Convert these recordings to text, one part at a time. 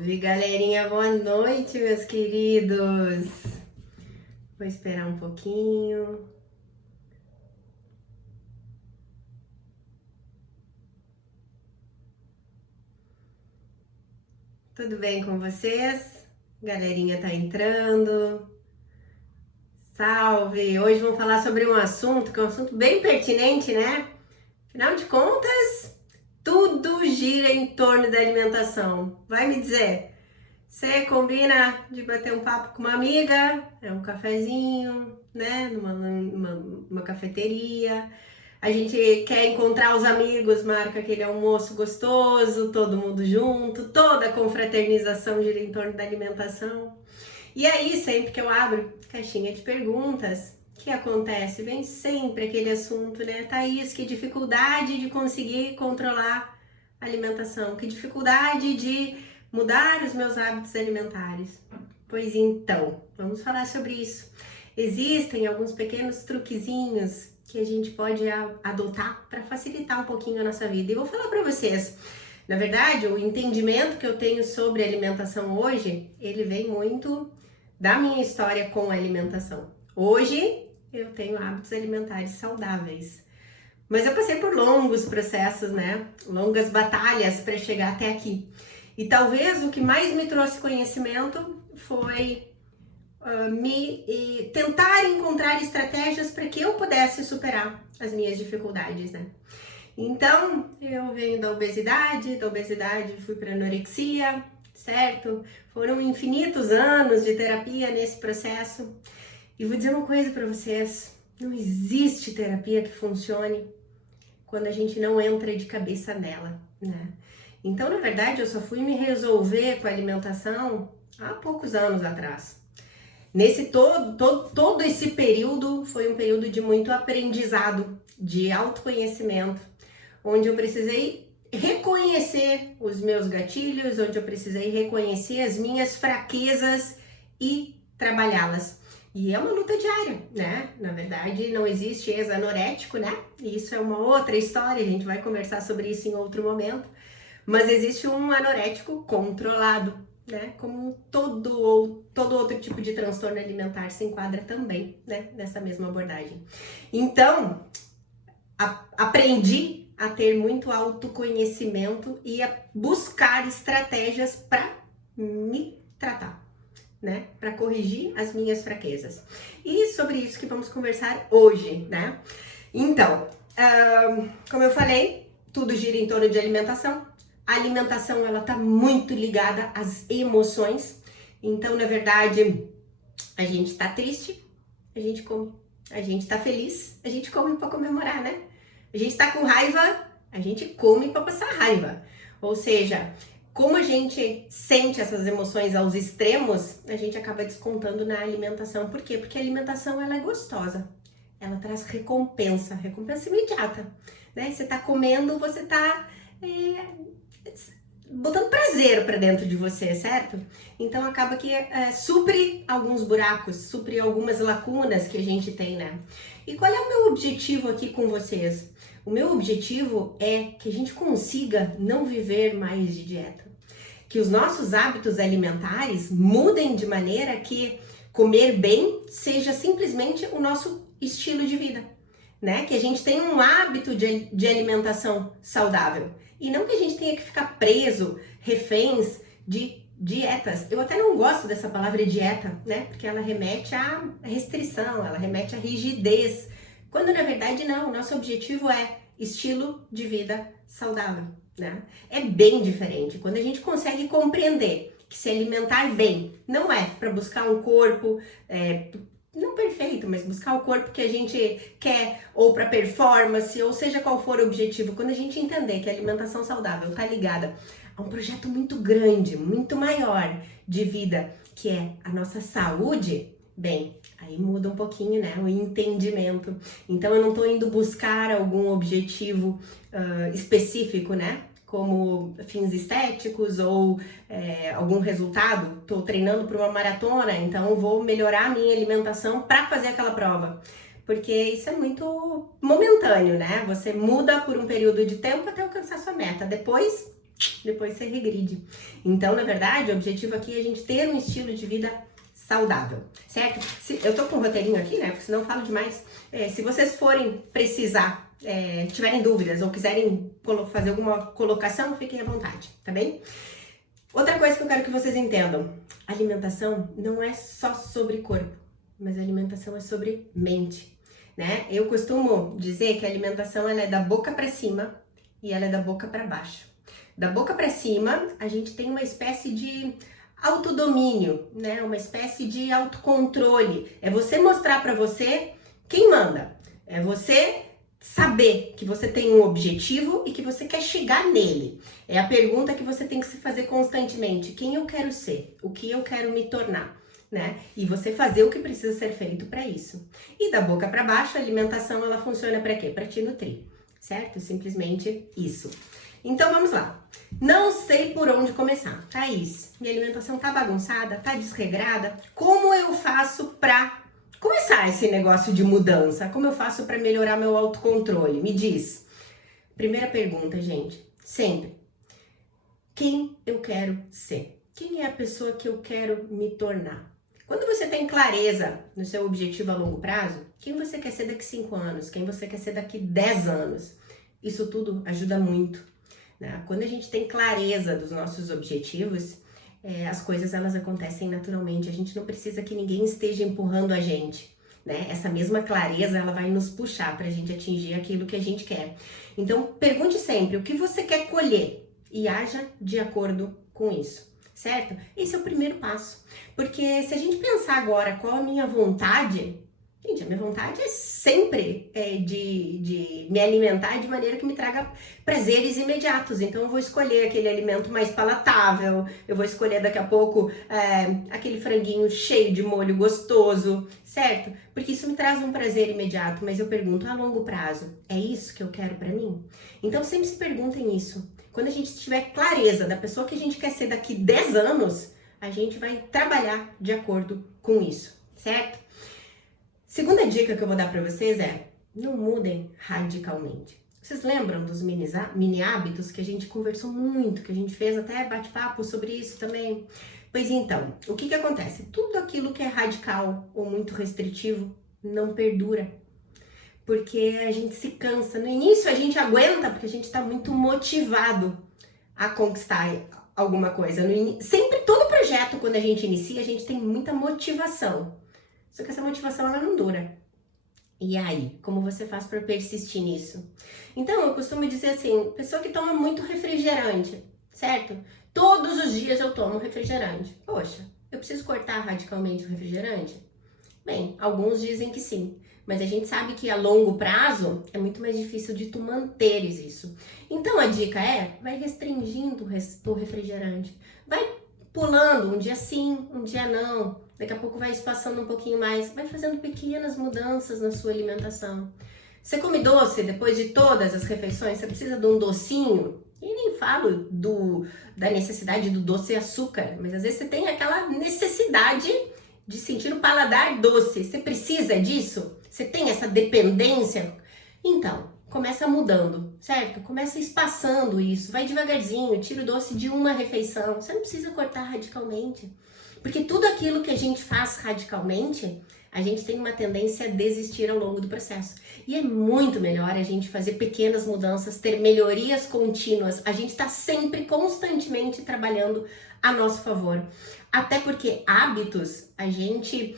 Salve, galerinha, boa noite, meus queridos. Vou esperar um pouquinho. Tudo bem com vocês? Galerinha tá entrando. Salve! Hoje vamos falar sobre um assunto que é um assunto bem pertinente, né? Afinal de contas, tudo gira em torno da alimentação. Vai me dizer, você combina de bater um papo com uma amiga, é um cafezinho, né? Numa cafeteria. A gente quer encontrar os amigos, marca aquele almoço gostoso, todo mundo junto, toda a confraternização gira em torno da alimentação. E aí, sempre que eu abro caixinha de perguntas, o que acontece? Vem sempre aquele assunto, né? Thaís, que dificuldade de conseguir controlar a alimentação, que dificuldade de mudar os meus hábitos alimentares. Pois então, vamos falar sobre isso. Existem alguns pequenos truquezinhos que a gente pode adotar para facilitar um pouquinho a nossa vida. E vou falar para vocês, na verdade, o entendimento que eu tenho sobre alimentação hoje, ele vem muito da minha história com a alimentação. Hoje, eu tenho hábitos alimentares saudáveis. Mas eu passei por longos processos, né? Longas batalhas para chegar até aqui. E talvez o que mais me trouxe conhecimento foi tentar encontrar estratégias para que eu pudesse superar as minhas dificuldades, né? Então, eu venho da obesidade fui para anorexia, certo? Foram infinitos anos de terapia nesse processo. E vou dizer uma coisa para vocês, não existe terapia que funcione quando a gente não entra de cabeça nela, né? Então, na verdade, eu só fui me resolver com a alimentação há poucos anos atrás. Nesse todo esse período foi um período de muito aprendizado, de autoconhecimento, onde eu precisei reconhecer os meus gatilhos, onde eu precisei reconhecer as minhas fraquezas e trabalhá-las. E é uma luta diária, né? Na verdade, não existe ex-anorético, né? E isso é uma outra história, a gente vai conversar sobre isso em outro momento. Mas existe um anorético controlado, né? Como todo outro tipo de transtorno alimentar se enquadra também, né? Nessa mesma abordagem. Então, aprendi a ter muito autoconhecimento e a buscar estratégias para me tratar, né? Para corrigir as minhas fraquezas. E sobre isso que vamos conversar hoje, né? Então, como eu falei, tudo gira em torno de alimentação. A alimentação, ela tá muito ligada às emoções. Então, na verdade, a gente tá triste, a gente come. A gente tá feliz, a gente come para comemorar, né? A gente tá com raiva, a gente come para passar raiva. Ou seja, como a gente sente essas emoções aos extremos, a gente acaba descontando na alimentação. Por quê? Porque a alimentação, ela é gostosa. Ela traz recompensa imediata, né? Você tá comendo, você tá botando prazer para dentro de você, certo? Então acaba que supre alguns buracos, supre algumas lacunas que a gente tem, né? E qual é o meu objetivo aqui com vocês? O meu objetivo é que a gente consiga não viver mais de dieta. Que os nossos hábitos alimentares mudem de maneira que comer bem seja simplesmente o nosso estilo de vida, né? Que a gente tenha um hábito de alimentação saudável. E não que a gente tenha que ficar preso, reféns de dietas. Eu até não gosto dessa palavra dieta, né? Porque ela remete à restrição, ela remete à rigidez. Quando na verdade não, o nosso objetivo é estilo de vida saudável, né? É bem diferente. Quando a gente consegue compreender que se alimentar bem não é para buscar um corpo não perfeito, mas buscar o corpo que a gente quer, ou para performance, ou seja qual for o objetivo. Quando a gente entender que a alimentação saudável está ligada a um projeto muito grande, muito maior de vida, que é a nossa saúde, bem, aí muda um pouquinho, né, o entendimento. Então eu não estou indo buscar algum objetivo específico, né, como fins estéticos ou algum resultado. Estou treinando para uma maratona, então vou melhorar a minha alimentação para fazer aquela prova. Porque isso é muito momentâneo, né? Você muda por um período de tempo até alcançar sua meta. Depois, depois você regride. Então, na verdade, o objetivo aqui é a gente ter um estilo de vida saudável, certo? Eu tô com um roteirinho aqui, né? Porque senão eu falo demais. Se vocês forem precisar, tiverem dúvidas ou quiserem fazer alguma colocação, fiquem à vontade, tá bem? Outra coisa que eu quero que vocês entendam: alimentação não é só sobre corpo, mas a alimentação é sobre mente, né? Eu costumo dizer que a alimentação ela é da boca para cima e ela é da boca para baixo. Da boca para cima, a gente tem uma espécie de autodomínio, né? Uma espécie de autocontrole. É você mostrar para você quem manda. É você saber que você tem um objetivo e que você quer chegar nele. É a pergunta que você tem que se fazer constantemente: quem eu quero ser? O que eu quero me tornar? Né? E você fazer o que precisa ser feito para isso. E da boca para baixo, a alimentação ela funciona para quê? Para te nutrir, certo? Simplesmente isso. Então vamos lá. Não sei por onde começar. Thaís, minha alimentação tá bagunçada, tá desregrada. Como eu faço para começar esse negócio de mudança? Como eu faço para melhorar meu autocontrole? Me diz. Primeira pergunta, gente. Sempre. Quem eu quero ser? Quem é a pessoa que eu quero me tornar? Quando você tem clareza no seu objetivo a longo prazo, quem você quer ser daqui 5 anos? Quem você quer ser daqui 10 anos? Isso tudo ajuda muito. Quando a gente tem clareza dos nossos objetivos, as coisas elas acontecem naturalmente. A gente não precisa que ninguém esteja empurrando a gente, né? Essa mesma clareza ela vai nos puxar para a gente atingir aquilo que a gente quer. Então pergunte sempre o que você quer colher e haja de acordo com isso, certo? Esse é o primeiro passo, porque se a gente pensar agora qual a minha vontade, gente, a minha vontade é sempre de me alimentar de maneira que me traga prazeres imediatos. Então eu vou escolher aquele alimento mais palatável, eu vou escolher daqui a pouco aquele franguinho cheio de molho gostoso, certo? Porque isso me traz um prazer imediato, mas eu pergunto, a longo prazo, é isso que eu quero pra mim? Então sempre se perguntem isso. Quando a gente tiver clareza da pessoa que a gente quer ser daqui 10 anos, a gente vai trabalhar de acordo com isso, certo? Segunda dica que eu vou dar para vocês é: não mudem radicalmente. Vocês lembram dos mini hábitos que a gente conversou muito, que a gente fez até bate-papo sobre isso também? Pois então, o que acontece? Tudo aquilo que é radical ou muito restritivo não perdura. Porque a gente se cansa. No início a gente aguenta porque a gente está muito motivado a conquistar alguma coisa. Sempre, todo projeto, quando a gente inicia, a gente tem muita motivação. Só que essa motivação ela não dura. E aí, como você faz para persistir nisso? Então, eu costumo dizer assim, pessoa que toma muito refrigerante, certo? Todos os dias eu tomo refrigerante. Poxa, eu preciso cortar radicalmente o refrigerante? Bem, alguns dizem que sim, mas a gente sabe que a longo prazo é muito mais difícil de tu manteres isso. Então, a dica vai restringindo o refrigerante. Vai pulando, um dia sim, um dia não. Daqui a pouco vai espaçando um pouquinho mais, vai fazendo pequenas mudanças na sua alimentação. Você come doce depois de todas as refeições? Você precisa de um docinho? E nem falo da necessidade do doce e açúcar, mas às vezes você tem aquela necessidade de sentir o paladar doce. Você precisa disso? Você tem essa dependência? Então, começa mudando, certo? Começa espaçando isso, vai devagarzinho, tira o doce de uma refeição. Você não precisa cortar radicalmente. Porque tudo aquilo que a gente faz radicalmente, a gente tem uma tendência a desistir ao longo do processo. E é muito melhor a gente fazer pequenas mudanças, ter melhorias contínuas. A gente está sempre, constantemente trabalhando a nosso favor. Até porque hábitos, a gente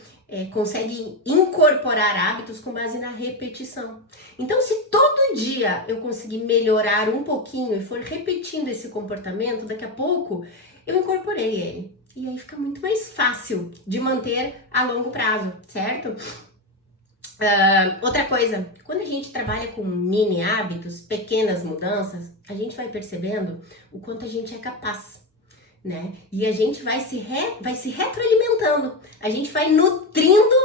consegue incorporar hábitos com base na repetição. Então, se todo dia eu conseguir melhorar um pouquinho e for repetindo esse comportamento, daqui a pouco eu incorporei ele. E aí fica muito mais fácil de manter a longo prazo, certo? Outra coisa, quando a gente trabalha com mini hábitos, pequenas mudanças, a gente vai percebendo o quanto a gente é capaz, né? E a gente vai se retroalimentando, a gente vai nutrindo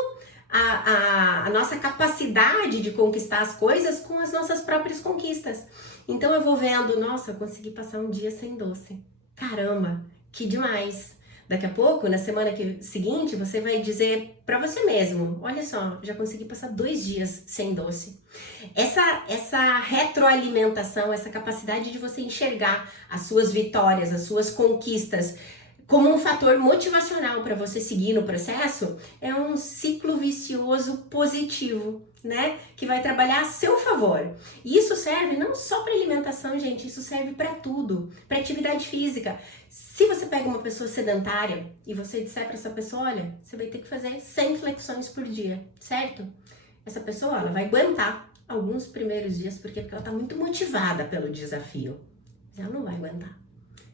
a nossa capacidade de conquistar as coisas com as nossas próprias conquistas. Então eu vou vendo, nossa, eu consegui passar um dia sem doce. Caramba, que demais! Daqui a pouco, na semana seguinte, você vai dizer para você mesmo, olha só, já consegui passar 2 dias sem doce. Essa retroalimentação, essa capacidade de você enxergar as suas vitórias, as suas conquistas, como um fator motivacional para você seguir no processo, é um ciclo vicioso positivo, né? Que vai trabalhar a seu favor. E isso serve não só para alimentação, gente, isso serve para tudo, para atividade física. Se você pega uma pessoa sedentária e você disser para essa pessoa, olha, você vai ter que fazer 100 flexões por dia, certo? Essa pessoa, ela vai aguentar alguns primeiros dias, porque ela está muito motivada pelo desafio. Mas ela não vai aguentar.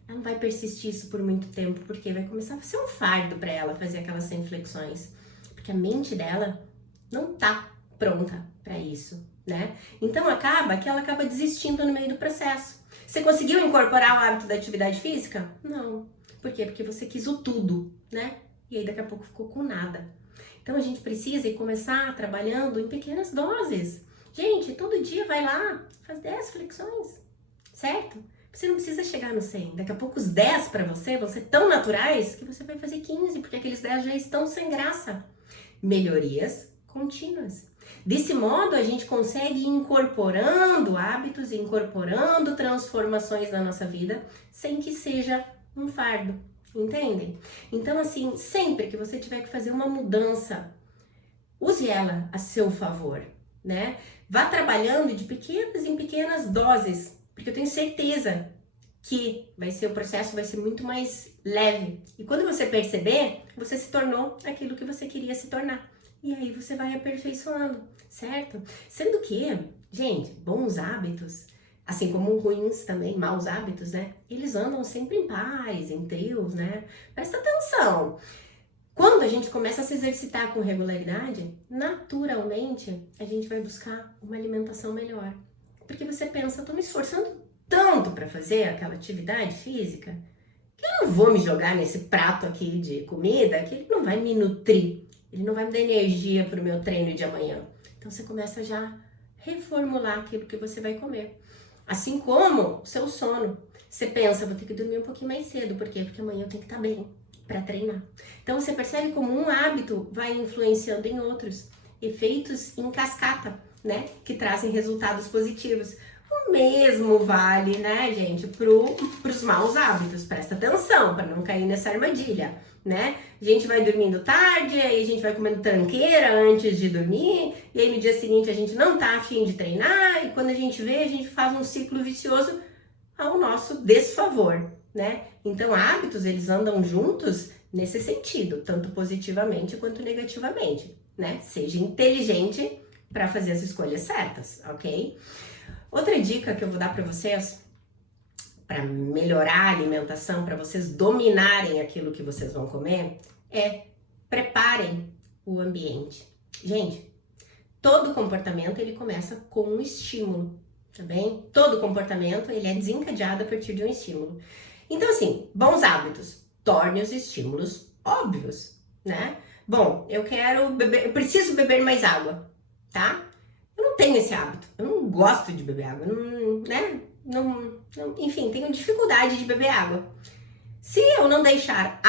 Ela não vai persistir isso por muito tempo, porque vai começar a ser um fardo para ela fazer aquelas 100 flexões. Porque a mente dela não tá pronta para isso, né? Então acaba que ela acaba desistindo no meio do processo. Você conseguiu incorporar o hábito da atividade física? Não. Por quê? Porque você quis o tudo, né? E aí daqui a pouco ficou com nada. Então a gente precisa ir começar trabalhando em pequenas doses. Gente, todo dia vai lá, faz 10 flexões, certo? Você não precisa chegar no 100. Daqui a pouco os 10 para você vão ser tão naturais que você vai fazer 15, porque aqueles 10 já estão sem graça. Melhorias contínuas. Desse modo, a gente consegue ir incorporando hábitos, incorporando transformações na nossa vida, sem que seja um fardo, entendem? Então, assim, sempre que você tiver que fazer uma mudança, use ela a seu favor, né? Vá trabalhando de pequenas em pequenas doses, porque eu tenho certeza que o processo vai ser muito mais leve. E quando você perceber, você se tornou aquilo que você queria se tornar. E aí você vai aperfeiçoando, certo? Sendo que, gente, bons hábitos, assim como ruins também, maus hábitos, né? Eles andam sempre em pares, em trios, né? Presta atenção. Quando a gente começa a se exercitar com regularidade, naturalmente a gente vai buscar uma alimentação melhor. Porque você pensa, eu tô me esforçando tanto para fazer aquela atividade física, que eu não vou me jogar nesse prato aqui de comida, que ele não vai me nutrir, ele não vai me dar energia para o meu treino de amanhã. Então você começa já a reformular aquilo que você vai comer. Assim como o seu sono. Você pensa, vou ter que dormir um pouquinho mais cedo, por quê? Porque amanhã eu tenho que estar bem para treinar. Então você percebe como um hábito vai influenciando em outros, efeitos em cascata, né, que trazem resultados positivos. O mesmo vale, né, gente, pros maus hábitos. Presta atenção para não cair nessa armadilha, né? A gente vai dormindo tarde, aí a gente vai comendo tranqueira antes de dormir, e aí no dia seguinte a gente não tá afim de treinar, e quando a gente vê, a gente faz um ciclo vicioso ao nosso desfavor, né? Então, hábitos, eles andam juntos nesse sentido, tanto positivamente quanto negativamente, né? Seja inteligente para fazer as escolhas certas, ok? Outra dica que eu vou dar para vocês, para melhorar a alimentação, para vocês dominarem aquilo que vocês vão comer, é preparem o ambiente. Gente, todo comportamento ele começa com um estímulo, tá bem? Todo comportamento ele é desencadeado a partir de um estímulo. Então, assim, bons hábitos, torne os estímulos óbvios, né? Bom, eu preciso beber mais água, tá? Eu não tenho esse hábito, eu não gosto de beber água, né? Enfim, tenho dificuldade de beber água. Se eu não deixar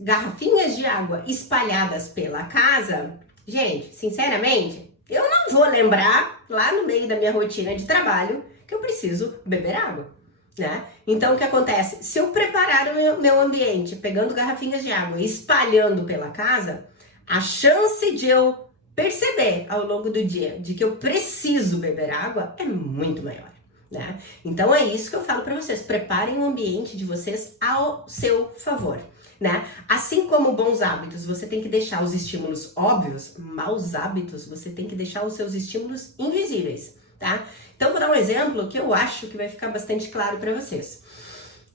garrafinhas de água espalhadas pela casa, gente, sinceramente, eu não vou lembrar lá no meio da minha rotina de trabalho que eu preciso beber água, né? Então, o que acontece? Se eu preparar o meu ambiente pegando garrafinhas de água e espalhando pela casa, a chance de eu perceber ao longo do dia de que eu preciso beber água é muito maior, né? Então é isso que eu falo para vocês, preparem o ambiente de vocês ao seu favor, né? Assim como bons hábitos, você tem que deixar os estímulos óbvios, maus hábitos, você tem que deixar os seus estímulos invisíveis, tá? Então vou dar um exemplo que eu acho que vai ficar bastante claro para vocês.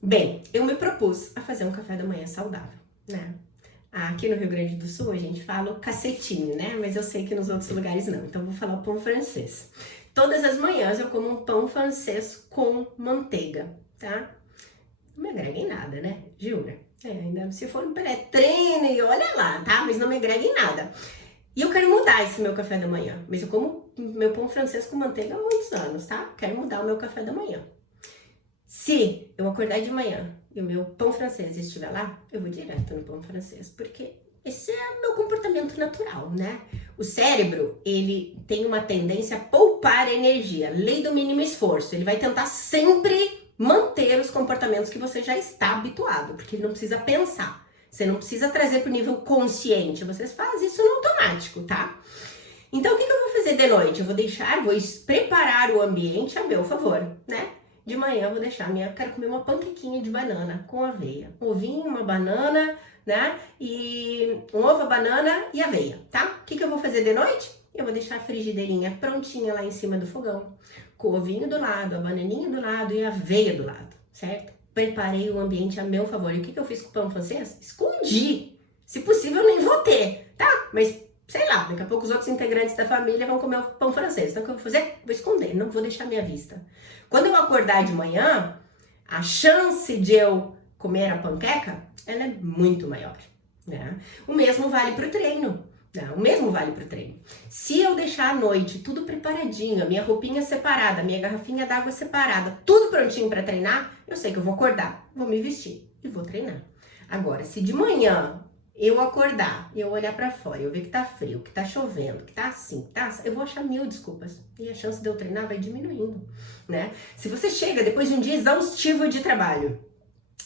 Bem, eu me propus a fazer um café da manhã saudável, né? Aqui no Rio Grande do Sul a gente fala o cacetinho, né? Mas eu sei que nos outros lugares não, então vou falar o pão francês. Todas as manhãs eu como um pão francês com manteiga, tá? Não me agrega em nada, né? Jura? Ainda se for um pré-treino e olha lá, tá? Mas não me agrega em nada. E eu quero mudar esse meu café da manhã. Mas eu como meu pão francês com manteiga há muitos anos, tá? Quero mudar o meu café da manhã. Se eu acordar de manhã e o meu pão francês estiver lá, eu vou direto no pão francês, porque esse é o meu comportamento natural, né? O cérebro, ele tem uma tendência a poupar energia, lei do mínimo esforço. Ele vai tentar sempre manter os comportamentos que você já está habituado, porque ele não precisa pensar. Você não precisa trazer para o nível consciente, você faz isso no automático, tá? Então, o que eu vou fazer de noite? Eu vou preparar o ambiente a meu favor, né? De manhã eu vou deixar quero comer uma panquequinha de banana com aveia. Um ovinho, uma banana, né? E um ovo, a banana e aveia, tá? O que eu vou fazer de noite? Eu vou deixar a frigideirinha prontinha lá em cima do fogão, com o ovinho do lado, a bananinha do lado e a aveia do lado, certo? Preparei o ambiente a meu favor. E o que eu fiz com o pão francês? Escondi. Se possível, eu nem vou ter, tá? Mas, sei lá, daqui a pouco os outros integrantes da família vão comer o pão francês. Então, o que eu vou fazer? Vou esconder, não vou deixar à minha vista. Quando eu acordar de manhã, a chance de eu comer a panqueca, ela é muito maior, né? O mesmo vale para o treino, né? O mesmo vale para o treino. Se eu deixar à noite tudo preparadinho, a minha roupinha separada, a minha garrafinha d'água separada, tudo prontinho para treinar, eu sei que eu vou acordar, vou me vestir e vou treinar. Agora, se de manhã eu acordar, eu olhar para fora, eu ver que tá frio, que tá chovendo, que tá assim, eu vou achar 1000 desculpas. E a chance de eu treinar vai diminuindo, né? Se você chega depois de um dia exaustivo de trabalho,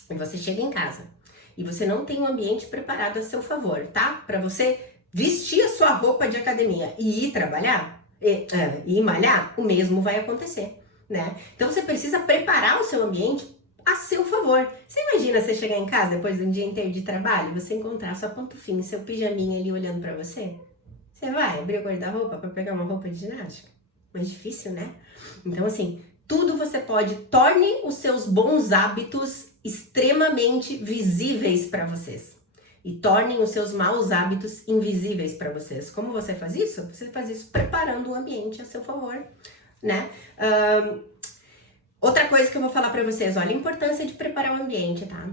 e você chega em casa, e você não tem um ambiente preparado a seu favor, tá? Para você vestir a sua roupa de academia e ir trabalhar, e ir malhar, o mesmo vai acontecer, né? Então você precisa preparar o seu ambiente a seu favor. Você imagina você chegar em casa depois de um dia inteiro de trabalho, você encontrar sua pantufinha, seu pijaminha ali olhando pra você? Você vai abrir o guarda-roupa pra pegar uma roupa de ginástica? Mais difícil, né? Então, assim, tudo você pode. Torne os seus bons hábitos extremamente visíveis pra vocês. E tornem os seus maus hábitos invisíveis pra vocês. Como você faz isso? Você faz isso preparando o ambiente a seu favor, né? Outra coisa que eu vou falar pra vocês, olha a importância de preparar o ambiente, tá?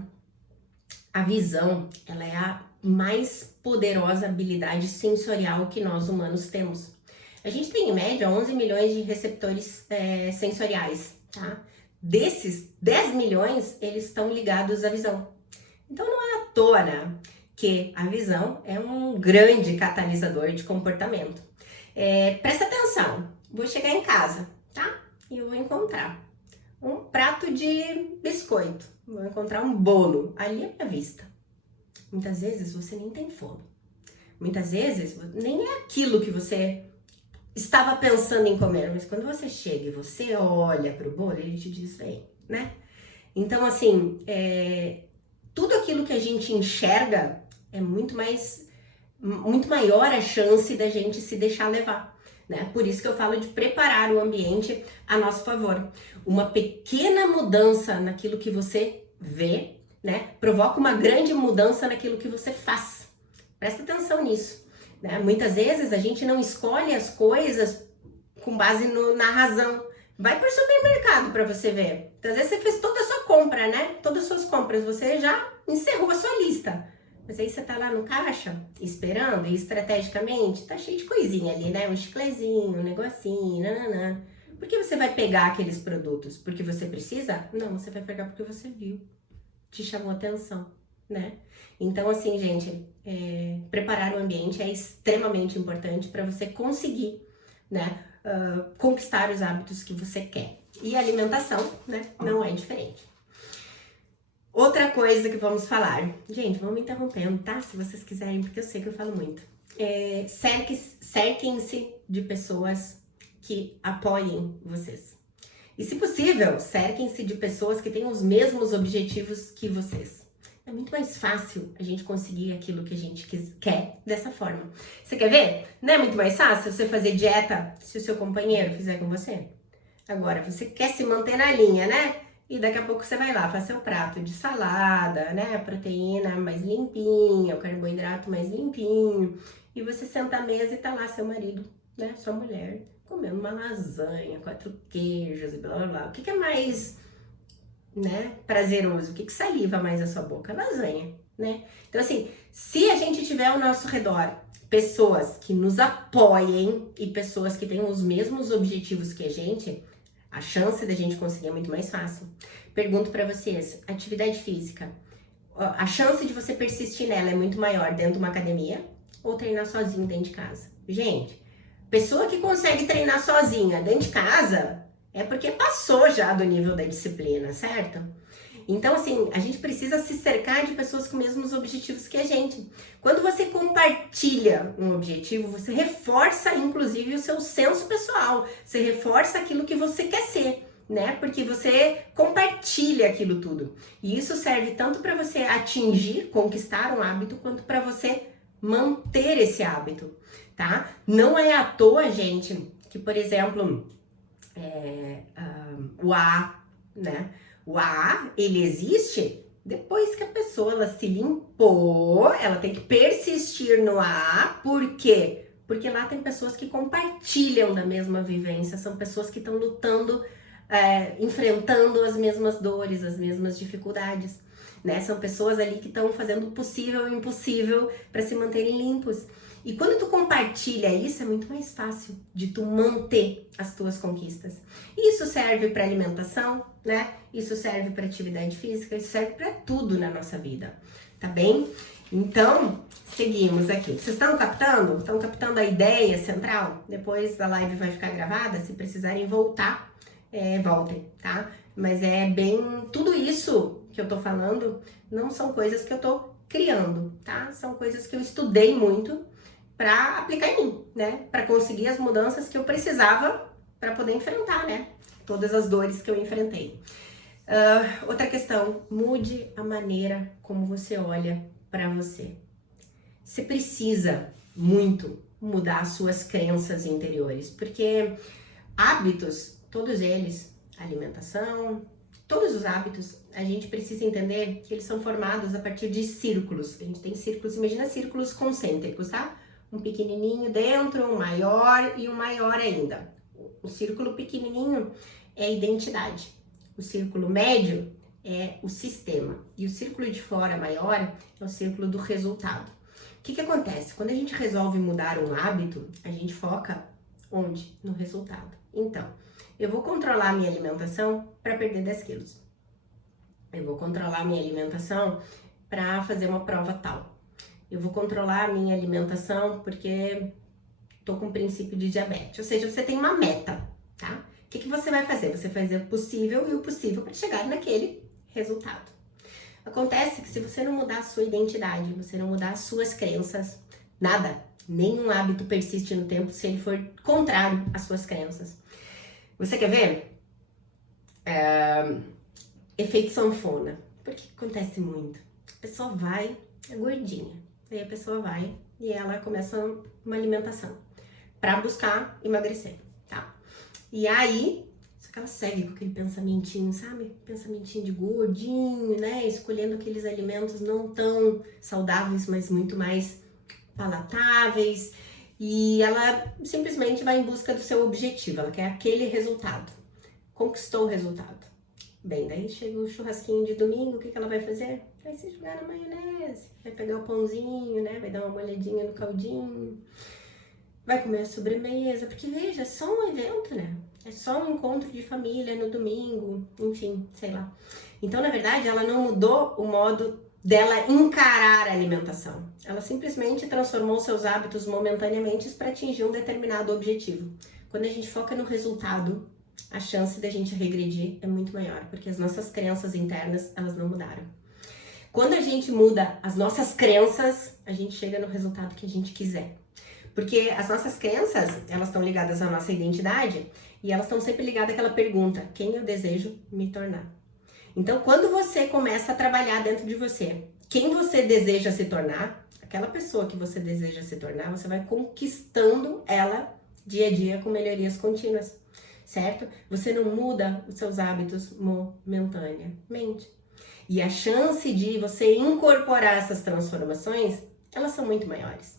A visão, ela é a mais poderosa habilidade sensorial que nós humanos temos. A gente tem, em média, 11 milhões de receptores sensoriais, tá? Desses, 10 milhões, eles estão ligados à visão. Então, não é à toa, né, que a visão é um grande catalisador de comportamento. Presta atenção, vou chegar em casa, tá? E eu vou encontrar um prato de biscoito, vou encontrar um bolo ali à minha vista. Muitas vezes você nem tem fome. Muitas vezes nem é aquilo que você estava pensando em comer, mas quando você chega e você olha para o bolo, ele te diz, vem, né? Então, assim, tudo aquilo que a gente enxerga é muito maior a chance da gente se deixar levar. Né? Por isso que eu falo de preparar o ambiente a nosso favor. Uma pequena mudança naquilo que você vê, né, provoca uma grande mudança naquilo que você faz. Presta atenção nisso. Né? Muitas vezes a gente não escolhe as coisas com base na razão. Vai para o supermercado para você ver. Às vezes você fez toda a sua compra, né? Todas as suas compras, você já encerrou a sua lista. Mas aí você tá lá no caixa, esperando, e estrategicamente, tá cheio de coisinha ali, né? Um chiclezinho, um negocinho, nananã. Por que você vai pegar aqueles produtos? Porque você precisa? Não, você vai pegar porque você viu. Te chamou atenção, né? Então, assim, gente, preparar o ambiente é extremamente importante para você conseguir, né? Conquistar os hábitos que você quer. E a alimentação, né? Não é diferente. Outra coisa que vamos falar. Gente, vamos me interrompendo, tá? Se vocês quiserem, porque eu sei que eu falo muito. Cerquem-se de pessoas que apoiem vocês. E, se possível, cerquem-se de pessoas que tenham os mesmos objetivos que vocês. É muito mais fácil a gente conseguir aquilo que a gente quer dessa forma. Você quer ver? Não é muito mais fácil você fazer dieta se o seu companheiro fizer com você? Agora, você quer se manter na linha, né? E daqui a pouco você vai lá, faz seu prato de salada, né? A proteína mais limpinha, o carboidrato mais limpinho. E você senta à mesa e tá lá seu marido, né? Sua mulher, comendo uma lasanha, 4 queijos e blá blá blá. O que é mais, né, prazeroso? O que saliva mais a sua boca? Lasanha, né? Então, assim, se a gente tiver ao nosso redor pessoas que nos apoiem e pessoas que tenham os mesmos objetivos que a gente, A chance da gente conseguir é muito mais fácil. Pergunto para vocês, atividade física, a chance de você persistir nela é muito maior dentro de uma academia ou treinar sozinho dentro de casa? Gente, pessoa que consegue treinar sozinha dentro de casa é porque passou já do nível da disciplina, certo? Então, assim, a gente precisa se cercar de pessoas com os mesmos objetivos que a gente. Quando você compartilha um objetivo, você reforça, inclusive, o seu senso pessoal. Você reforça aquilo que você quer ser, né? Porque você compartilha aquilo tudo. E isso serve tanto para você atingir, conquistar um hábito, quanto para você manter esse hábito, tá? Não é à toa, gente, que, por exemplo, o AA, né? O AA, ele existe depois que a pessoa ela se limpou, ela tem que persistir no AA, por quê? Porque lá tem pessoas que compartilham da mesma vivência, são pessoas que estão lutando, enfrentando as mesmas dores, as mesmas dificuldades, né? São pessoas ali que estão fazendo o possível e o impossível para se manterem limpos. E quando tu compartilha isso, é muito mais fácil de tu manter as tuas conquistas. Isso serve para alimentação, né? Isso serve para atividade física, isso serve para tudo na nossa vida, tá bem? Então, seguimos aqui. Vocês estão captando? Estão captando a ideia central? Depois a live vai ficar gravada, se precisarem voltar, voltem, tá? Mas é bem... Tudo isso que eu tô falando não são coisas que eu tô criando, tá? São coisas que eu estudei muito para aplicar em mim, né? Para conseguir as mudanças que eu precisava para poder enfrentar, né? Todas as dores que eu enfrentei. Outra questão, mude a maneira como você olha para você. Você precisa muito mudar as suas crenças interiores, porque hábitos, todos eles, alimentação, todos os hábitos, a gente precisa entender que eles são formados a partir de círculos. A gente tem círculos, imagina círculos concêntricos, tá? Um pequenininho dentro, um maior e um maior ainda. O círculo pequenininho é a identidade. O círculo médio é o sistema. E o círculo de fora maior é o círculo do resultado. O que acontece? Quando a gente resolve mudar um hábito, a gente foca onde? No resultado. Então, eu vou controlar a minha alimentação para perder 10 quilos. Eu vou controlar a minha alimentação para fazer uma prova tal. Eu vou controlar a minha alimentação porque tô com princípio de diabetes. Ou seja, você tem uma meta, tá? O que você vai fazer? Você vai fazer o possível e o possível para chegar naquele resultado. Acontece que se você não mudar a sua identidade, você não mudar as suas crenças, nada, nenhum hábito persiste no tempo se ele for contrário às suas crenças. Você quer ver? Efeito sanfona. Porque acontece muito. A pessoa vai, é gordinha. Aí a pessoa vai e ela começa uma alimentação para buscar emagrecer, tá? E aí, só que ela segue com aquele pensamentinho, sabe? Pensamentinho de gordinho, né? Escolhendo aqueles alimentos não tão saudáveis, mas muito mais palatáveis. E ela simplesmente vai em busca do seu objetivo, ela quer aquele resultado. Conquistou o resultado. Bem, daí chega o churrasquinho de domingo, o que ela vai fazer? Vai se jogar na maionese, vai pegar o pãozinho, né? Vai dar uma molhadinha no caldinho, vai comer a sobremesa, porque veja, é só um evento, né? É só um encontro de família no domingo, enfim, sei lá. Então, na verdade, ela não mudou o modo dela encarar a alimentação. Ela simplesmente transformou seus hábitos momentaneamente para atingir um determinado objetivo. Quando a gente foca no resultado, a chance da gente regredir é muito maior, porque as nossas crenças internas, elas não mudaram. Quando a gente muda as nossas crenças, a gente chega no resultado que a gente quiser. Porque as nossas crenças, elas estão ligadas à nossa identidade e elas estão sempre ligadas àquela pergunta, quem eu desejo me tornar? Então, quando você começa a trabalhar dentro de você, quem você deseja se tornar, aquela pessoa que você deseja se tornar, você vai conquistando ela dia a dia com melhorias contínuas, certo? Você não muda os seus hábitos momentaneamente. E a chance de você incorporar essas transformações, elas são muito maiores.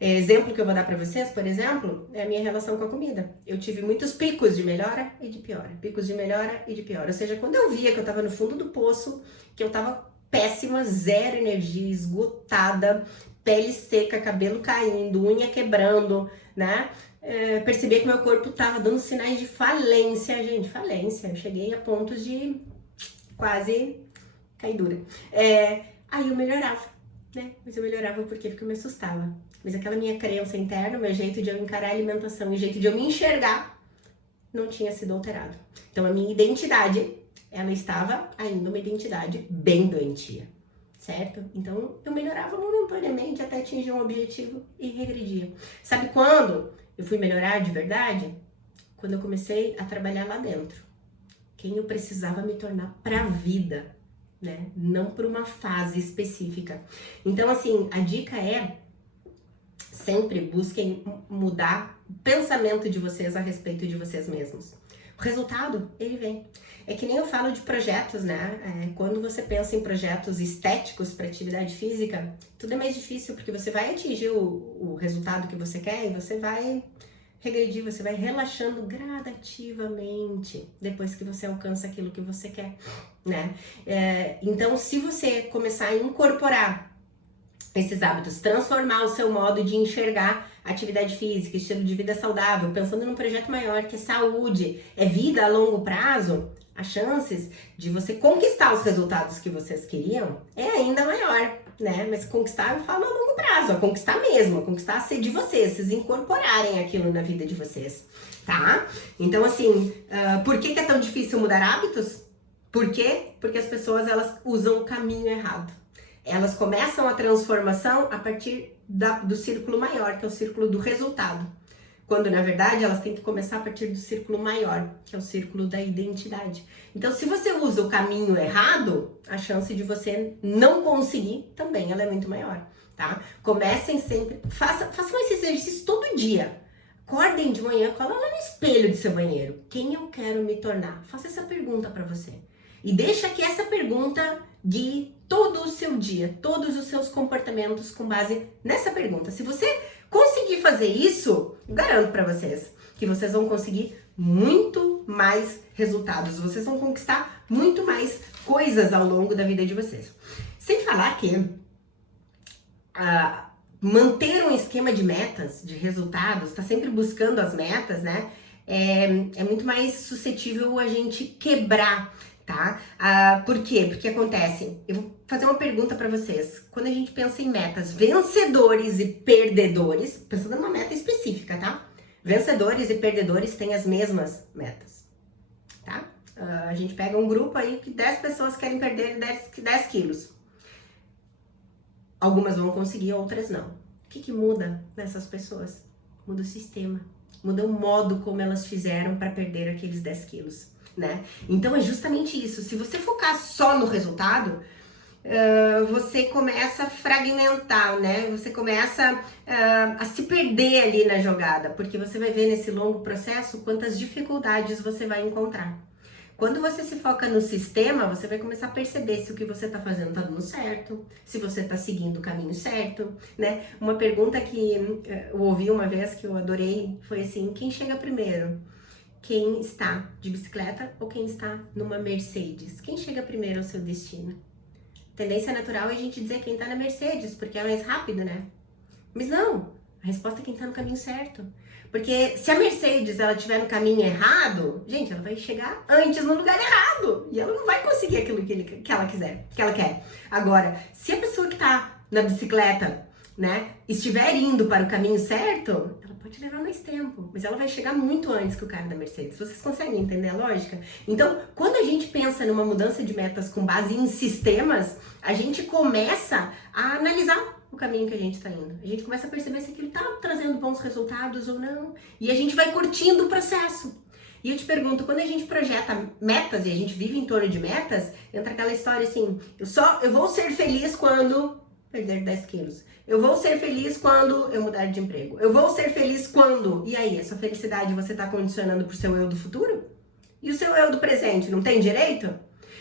Exemplo que eu vou dar para vocês, por exemplo, é a minha relação com a comida. Eu tive muitos picos de melhora e de piora. Picos de melhora e de piora. Ou seja, quando eu via que eu tava no fundo do poço, que eu tava péssima, zero energia, esgotada, pele seca, cabelo caindo, unha quebrando, né? perceber que meu corpo estava dando sinais de falência, gente, falência. Eu cheguei a pontos de quase cair dura. Aí eu melhorava, né? Mas eu melhorava por quê? Porque eu me assustava. Mas aquela minha crença interna, meu jeito de eu encarar a alimentação, o jeito de eu me enxergar, não tinha sido alterado. Então a minha identidade, ela estava ainda uma identidade bem doentia, certo? Então eu melhorava momentaneamente até atingir um objetivo e regredia. Sabe quando eu fui melhorar de verdade? Quando eu comecei a trabalhar lá dentro. Quem eu precisava me tornar pra vida, né? Não por uma fase específica. Então, assim, a dica é sempre busquem mudar o pensamento de vocês a respeito de vocês mesmos. O resultado, ele vem. É que nem eu falo de projetos, né? Quando você pensa em projetos estéticos para atividade física, tudo é mais difícil, porque você vai atingir o resultado que você quer e você vai regredir, você vai relaxando gradativamente depois que você alcança aquilo que você quer, né? Então, se você começar a incorporar esses hábitos, transformar o seu modo de enxergar atividade física, estilo de vida saudável, pensando num projeto maior que é saúde, é vida a longo prazo, as chances de você conquistar os resultados que vocês queriam é ainda maior, né? Mas conquistar, eu falo a longo prazo, a conquistar mesmo, a conquistar a ser de vocês incorporarem aquilo na vida de vocês, tá? Então, assim, por que é tão difícil mudar hábitos? Por quê? Porque as pessoas, elas usam o caminho errado. Elas começam a transformação a partir do círculo maior, que é o círculo do resultado. Quando, na verdade, elas têm que começar a partir do círculo maior, que é o círculo da identidade. Então, se você usa o caminho errado, a chance de você não conseguir também ela é muito maior, tá? Comecem sempre, façam esse exercício todo dia. Acordem de manhã, cola lá no espelho de seu banheiro. Quem eu quero me tornar? Faça essa pergunta para você. E deixa que essa pergunta guie todo o seu dia, todos os seus comportamentos com base nessa pergunta. Se você conseguir fazer isso, garanto para vocês que vocês vão conseguir muito mais resultados. Vocês vão conquistar muito mais coisas ao longo da vida de vocês. Sem falar que manter um esquema de metas, de resultados, tá sempre buscando as metas, né? É muito mais suscetível a gente quebrar, tá? Por quê? Porque acontece, eu vou fazer uma pergunta para vocês. Quando a gente pensa em metas, vencedores e perdedores, pensando numa meta específica, tá? Vencedores e perdedores têm as mesmas metas, tá? A gente pega um grupo aí que 10 pessoas querem perder 10 quilos. Algumas vão conseguir, outras não. O que muda nessas pessoas? Muda o sistema, muda o modo como elas fizeram para perder aqueles 10 quilos. Né? Então é justamente isso. Se você focar só no resultado, você começa a fragmentar, né? Você começa a se perder ali na jogada, porque você vai ver nesse longo processo quantas dificuldades você vai encontrar. Quando você se foca no sistema, você vai começar a perceber se o que você está fazendo está dando certo, se você está seguindo o caminho certo, né? Uma pergunta que eu ouvi uma vez que eu adorei foi assim: quem chega primeiro? Quem está de bicicleta ou quem está numa Mercedes? Quem chega primeiro ao seu destino? A tendência natural é a gente dizer quem está na Mercedes, porque é mais rápido, né? Mas não, a resposta é quem está no caminho certo. Porque se a Mercedes ela estiver no caminho errado, gente, ela vai chegar antes no lugar errado. E ela não vai conseguir aquilo que ela quiser, que ela quer. Agora, se a pessoa que está na bicicleta, né, estiver indo para o caminho certo, ela pode levar mais tempo, mas ela vai chegar muito antes que o cara da Mercedes. Vocês conseguem entender a lógica? Então, quando a gente pensa numa mudança de metas com base em sistemas, a gente começa a analisar o caminho que a gente está indo. A gente começa a perceber se aquilo está trazendo bons resultados ou não. E a gente vai curtindo o processo. E eu te pergunto, quando a gente projeta metas e a gente vive em torno de metas, entra aquela história assim: eu vou ser feliz quando perder 10 quilos. Eu vou ser feliz quando eu mudar de emprego. Eu vou ser feliz quando... E aí, essa felicidade você está condicionando pro seu eu do futuro? E o seu eu do presente não tem direito?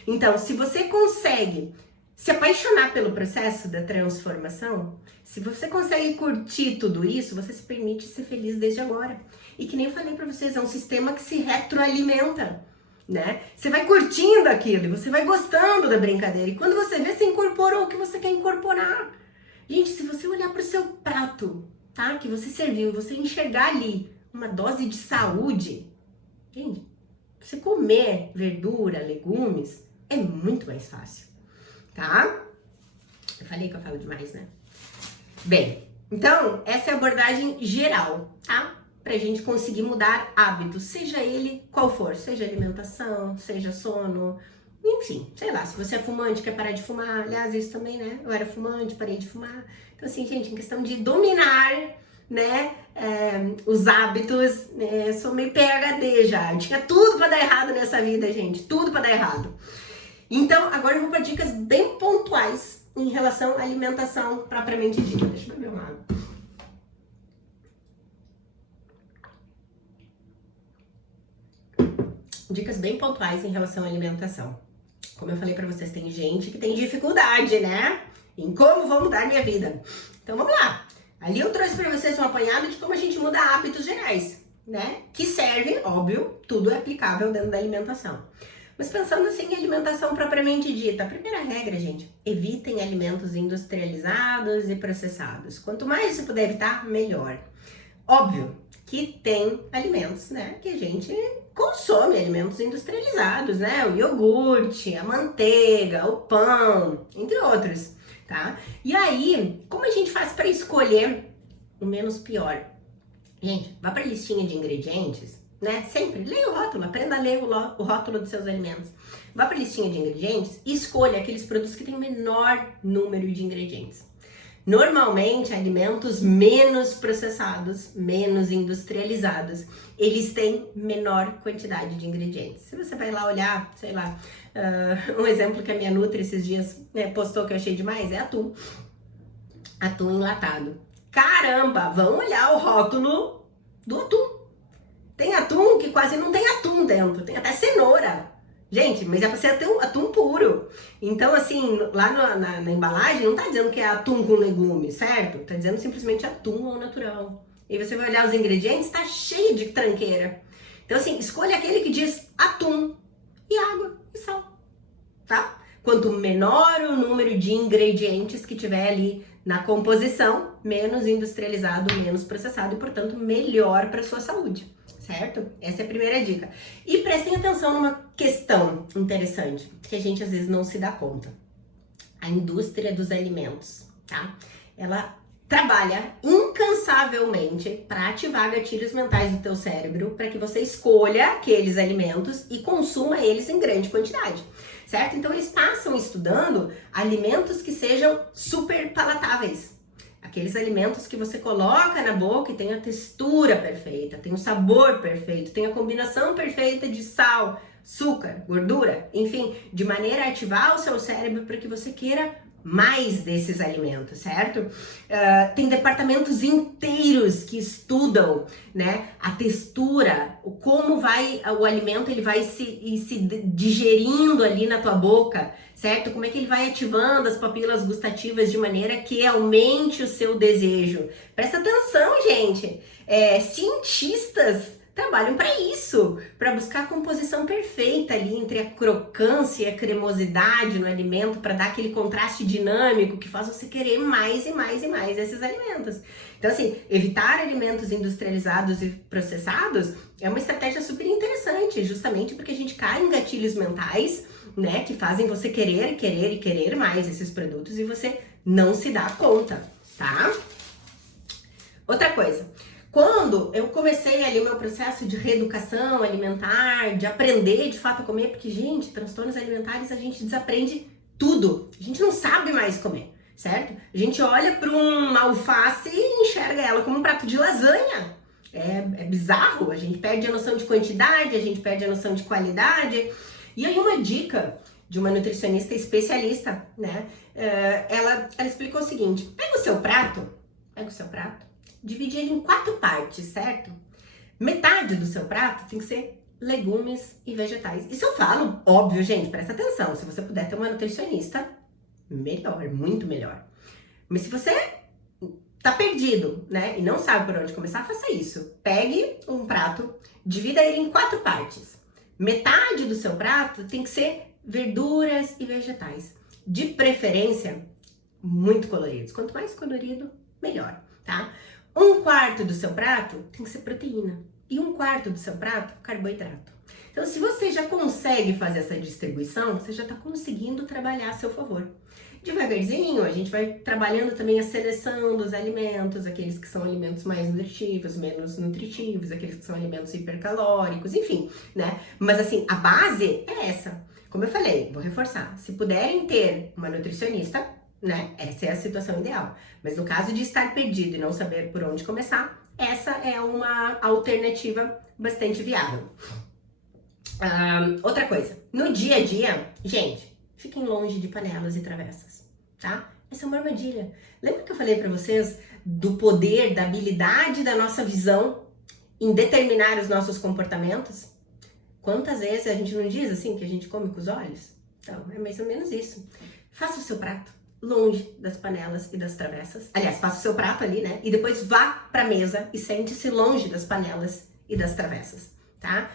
Então, se você consegue se apaixonar pelo processo da transformação, se você consegue curtir tudo isso, você se permite ser feliz desde agora. E que nem eu falei pra vocês, é um sistema que se retroalimenta, né? Você vai curtindo aquilo, você vai gostando da brincadeira. E quando você vê, você incorporou o que você quer incorporar. Gente, se você olhar pro seu prato, tá? Que você serviu, você enxergar ali uma dose de saúde. Gente, você comer verdura, legumes, é muito mais fácil, tá? Eu falei que eu falo demais, né? Bem, então, essa é a abordagem geral, tá? Pra gente conseguir mudar hábitos, seja ele qual for, seja alimentação, seja sono, enfim, sei lá, se você é fumante, quer parar de fumar, aliás, isso também, né? Eu era fumante, parei de fumar. Então, assim, gente, em questão de dominar, né, os hábitos, né, sou meio PhD já. Tinha tudo pra dar errado nessa vida, gente, tudo pra dar errado. Então, agora eu vou para dicas bem pontuais em relação à alimentação propriamente dita. Deixa eu beber uma água. Dicas bem pontuais em relação à alimentação. Como eu falei para vocês, tem gente que tem dificuldade, né? Em como vou mudar minha vida. Então vamos lá. Ali eu trouxe para vocês um apanhado de como a gente muda hábitos gerais, né? Que serve, óbvio, tudo é aplicável dentro da alimentação. Mas pensando assim em alimentação propriamente dita, a primeira regra, gente, evitem alimentos industrializados e processados. Quanto mais você puder evitar, melhor. Óbvio que tem alimentos, né, que a gente consome, alimentos industrializados, né, o iogurte, a manteiga, o pão, entre outros, tá? E aí, como a gente faz para escolher o menos pior? Gente, vá para a listinha de ingredientes, né? Sempre leia o rótulo, aprenda a ler o rótulo dos seus alimentos. Vá para a listinha de ingredientes e escolha aqueles produtos que têm o menor número de ingredientes. Normalmente, alimentos menos processados, menos industrializados, eles têm menor quantidade de ingredientes. Se você vai lá olhar, sei lá, um exemplo que a minha Nutri esses dias postou que eu achei demais é atum. Atum enlatado. Caramba, vão olhar o rótulo do atum. Tem atum que quase não tem atum dentro, tem até cenoura. Gente, mas é pra ser atum puro. Então, assim, lá na embalagem não tá dizendo que é atum com legumes, certo? Tá dizendo simplesmente atum ao natural. E você vai olhar os ingredientes, tá cheio de tranqueira. Então, assim, escolha aquele que diz atum e água e sal, tá? Quanto menor o número de ingredientes que tiver ali na composição, menos industrializado, menos processado e, portanto, melhor para sua saúde. Certo? Essa é a primeira dica. E prestem atenção numa questão interessante, que a gente às vezes não se dá conta. A indústria dos alimentos, tá? Ela trabalha incansavelmente para ativar gatilhos mentais do teu cérebro, para que você escolha aqueles alimentos e consuma eles em grande quantidade, certo? Então eles passam estudando alimentos que sejam super palatáveis. Aqueles alimentos que você coloca na boca e tem a textura perfeita, tem o sabor perfeito, tem a combinação perfeita de sal, açúcar, gordura, enfim, de maneira a ativar o seu cérebro para que você queira mais desses alimentos, certo? Tem departamentos inteiros que estudam, né, a textura, como vai o alimento, ele vai se digerindo ali na tua boca, certo? Como é que ele vai ativando as papilas gustativas de maneira que aumente o seu desejo. Presta atenção, gente! Cientistas trabalham para isso, para buscar a composição perfeita ali entre a crocância e a cremosidade no alimento, para dar aquele contraste dinâmico que faz você querer mais e mais e mais esses alimentos. Então, assim, evitar alimentos industrializados e processados é uma estratégia super interessante, justamente porque a gente cai em gatilhos mentais, né, que fazem você querer mais esses produtos e você não se dá conta, tá? Outra coisa, quando eu comecei ali o meu processo de reeducação alimentar, de aprender de fato a comer, porque, gente, transtornos alimentares a gente desaprende tudo, a gente não sabe mais comer, certo? A gente olha para uma alface e enxerga ela como um prato de lasanha. É bizarro, a gente perde a noção de quantidade, a gente perde a noção de qualidade. E aí uma dica de uma nutricionista especialista, né? Ela explicou o seguinte: pega o seu prato, divide ele em 4 partes, certo? Metade do seu prato tem que ser legumes e vegetais. Isso eu falo, óbvio, gente, presta atenção. Se você puder ter uma nutricionista, melhor, muito melhor. Mas se você tá perdido, né, e não sabe por onde começar, faça isso. Pegue um prato, divida ele em 4 partes. Metade do seu prato tem que ser verduras e vegetais. De preferência, muito coloridos. Quanto mais colorido, melhor. tá? 1/4 do seu prato tem que ser proteína e 1/4 do seu prato, carboidrato. Então, se você já consegue fazer essa distribuição, você já está conseguindo trabalhar a seu favor. Devagarzinho, a gente vai trabalhando também a seleção dos alimentos, aqueles que são alimentos mais nutritivos, menos nutritivos, aqueles que são alimentos hipercalóricos, enfim, né? Mas assim, a base é essa. Como eu falei, vou reforçar, se puderem ter uma nutricionista, né? Essa é a situação ideal. Mas no caso de estar perdido e não saber por onde começar, essa é uma alternativa bastante viável. Outra coisa, no dia a dia, gente, fiquem longe de panelas e travessas, tá? Essa é uma armadilha. Lembra que eu falei pra vocês do poder, da habilidade da nossa visão em determinar os nossos comportamentos? Quantas vezes a gente não diz assim que a gente come com os olhos? Então, é mais ou menos isso. Faça o seu prato longe das panelas e das travessas. Aliás, faça o seu prato ali, né? E depois vá pra mesa e sente-se longe das panelas e das travessas, tá?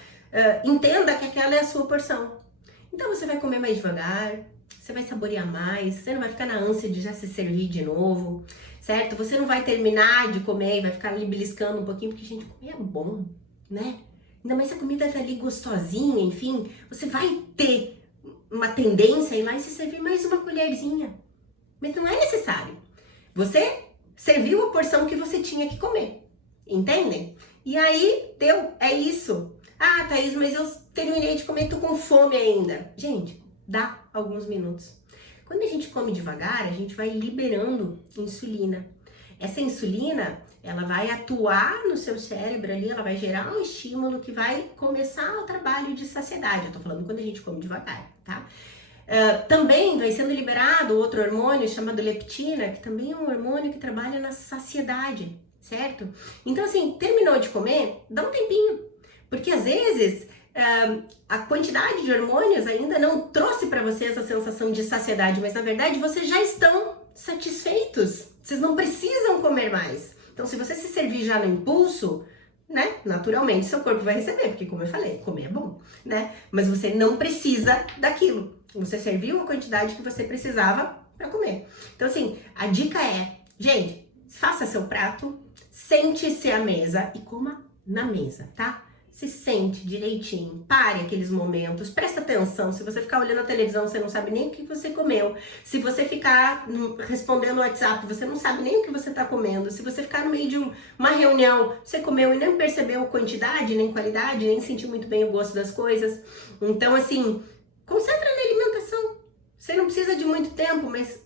Entenda que aquela é a sua porção. Então você vai comer mais devagar, você vai saborear mais, você não vai ficar na ânsia de já se servir de novo, certo? Você não vai terminar de comer e vai ficar ali beliscando um pouquinho, porque, gente, comer é bom, né? Ainda mais se a comida tá ali gostosinha, enfim, você vai ter uma tendência a ir lá e se servir mais uma colherzinha. Mas não é necessário. Você serviu a porção que você tinha que comer, entendem? E aí, deu, é isso. Ah, Thaís, mas eu terminei de comer, tô com fome ainda. Gente, dá alguns minutos. Quando a gente come devagar, a gente vai liberando insulina. Essa insulina, ela vai atuar no seu cérebro ali, ela vai gerar um estímulo que vai começar o trabalho de saciedade. Eu tô falando quando a gente come devagar, tá? Também vai sendo liberado outro hormônio chamado leptina, que também é um hormônio que trabalha na saciedade, certo? Então, assim, terminou de comer, dá um tempinho. Porque às vezes a quantidade de hormônios ainda não trouxe para você essa sensação de saciedade, mas na verdade vocês já estão satisfeitos. Vocês não precisam comer mais. Então, se você se servir já no impulso, né, naturalmente seu corpo vai receber, porque como eu falei, comer é bom, né? Mas você não precisa daquilo. Você serviu a quantidade que você precisava para comer. Então, assim, a dica é, gente, faça seu prato, sente-se à mesa e coma na mesa, tá? Se sente direitinho, pare aqueles momentos, presta atenção. Se você ficar olhando a televisão, você não sabe nem o que você comeu. Se você ficar respondendo o WhatsApp, você não sabe nem o que você está comendo. Se você ficar no meio de uma reunião, você comeu e nem percebeu quantidade, nem qualidade, nem sentiu muito bem o gosto das coisas. Então, assim, concentra na alimentação. Você não precisa de muito tempo, mas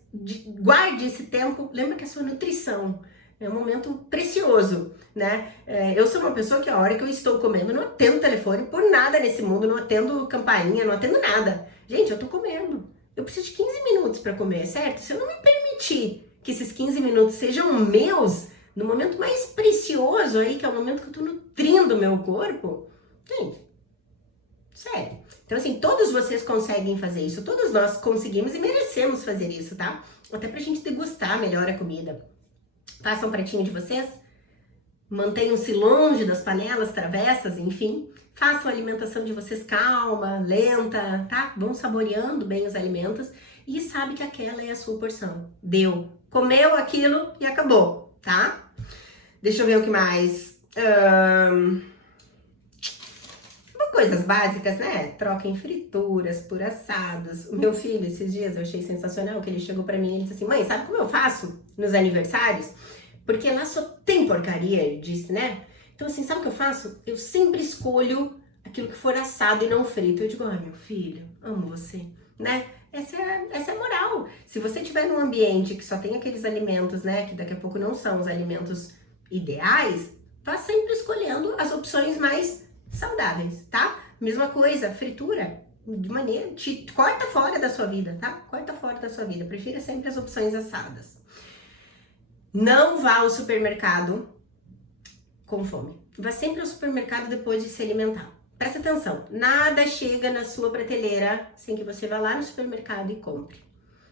guarde esse tempo. Lembra que é a sua nutrição. É um momento precioso, né? Eu sou uma pessoa que a hora que eu estou comendo, não atendo telefone por nada nesse mundo, não atendo campainha, não atendo nada. Gente, eu tô comendo. Eu preciso de 15 minutos para comer, certo? Se eu não me permitir que esses 15 minutos sejam meus, no momento mais precioso aí, que é o momento que eu tô nutrindo o meu corpo, gente, sério. Então, assim, todos vocês conseguem fazer isso, todos nós conseguimos e merecemos fazer isso, tá? Até pra gente degustar melhor a comida. Façam um pratinho de vocês, mantenham-se longe das panelas, travessas, enfim. Façam a alimentação de vocês calma, lenta, tá? Vão saboreando bem os alimentos e sabe que aquela é a sua porção. Deu, comeu aquilo e acabou, tá? Deixa eu ver o que mais. Coisas básicas, né? Troquem frituras por assados. O meu filho, esses dias, eu achei sensacional que ele chegou pra mim e ele disse assim, mãe, sabe como eu faço nos aniversários? Porque lá só tem porcaria, ele disse, né? Então, assim, sabe o que eu faço? Eu sempre escolho aquilo que for assado e não frito. Eu digo, meu filho, amo você, né? Essa é a moral. Se você estiver num ambiente que só tem aqueles alimentos, né? Que daqui a pouco não são os alimentos ideais, vá sempre escolhendo as opções mais saudáveis, tá? Mesma coisa, fritura, de maneira, corta fora da sua vida, tá? Corta fora da sua vida, prefira sempre as opções assadas. Não vá ao supermercado com fome. Vá sempre ao supermercado depois de se alimentar. Presta atenção, nada chega na sua prateleira sem que você vá lá no supermercado e compre,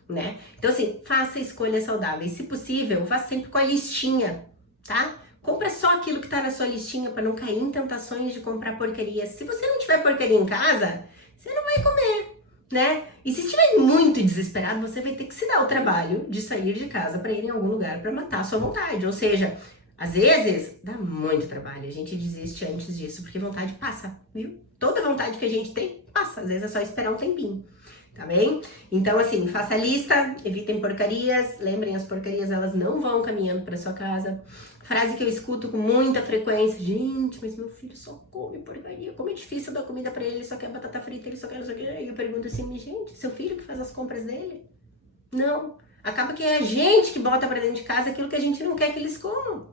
né? Então, assim, faça escolhas saudáveis. Se possível, faça sempre com a listinha, tá? Compra só aquilo que tá na sua listinha para não cair em tentações de comprar porcaria. Se você não tiver porcaria em casa, você não vai comer, né? E se estiver muito desesperado, você vai ter que se dar o trabalho de sair de casa para ir em algum lugar para matar a sua vontade. Ou seja, às vezes dá muito trabalho, a gente desiste antes disso, porque vontade passa, viu? Toda vontade que a gente tem passa, às vezes é só esperar um tempinho, tá bem? Então assim, faça a lista, evitem porcarias, lembrem, as porcarias elas não vão caminhando para sua casa. Frase que eu escuto com muita frequência: gente, mas meu filho só come porcaria, como é difícil dar comida pra ele, ele só quer batata frita, ele só quer não sei o que. Aí eu pergunto assim, mas gente, seu filho que faz as compras dele? Não, acaba que é a gente que bota pra dentro de casa aquilo que a gente não quer que eles comam.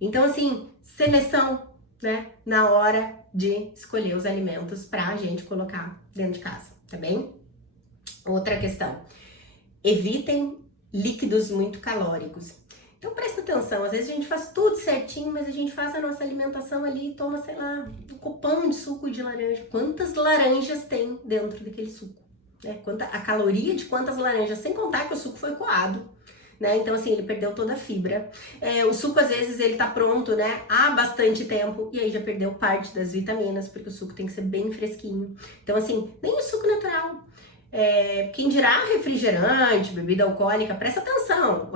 Então assim, seleção, né, na hora de escolher os alimentos pra gente colocar dentro de casa, tá bem? Outra questão, evitem líquidos muito calóricos. Então presta atenção, às vezes a gente faz tudo certinho, mas a gente faz a nossa alimentação ali e toma, sei lá, um copão de suco de laranja. Quantas laranjas tem dentro daquele suco? Né? A caloria de quantas laranjas, sem contar que o suco foi coado, né? Então assim, ele perdeu toda a fibra. O suco às vezes ele tá pronto, né, há bastante tempo e aí já perdeu parte das vitaminas, porque o suco tem que ser bem fresquinho. Então assim, nem o suco natural. Quem dirá refrigerante, bebida alcoólica, presta atenção,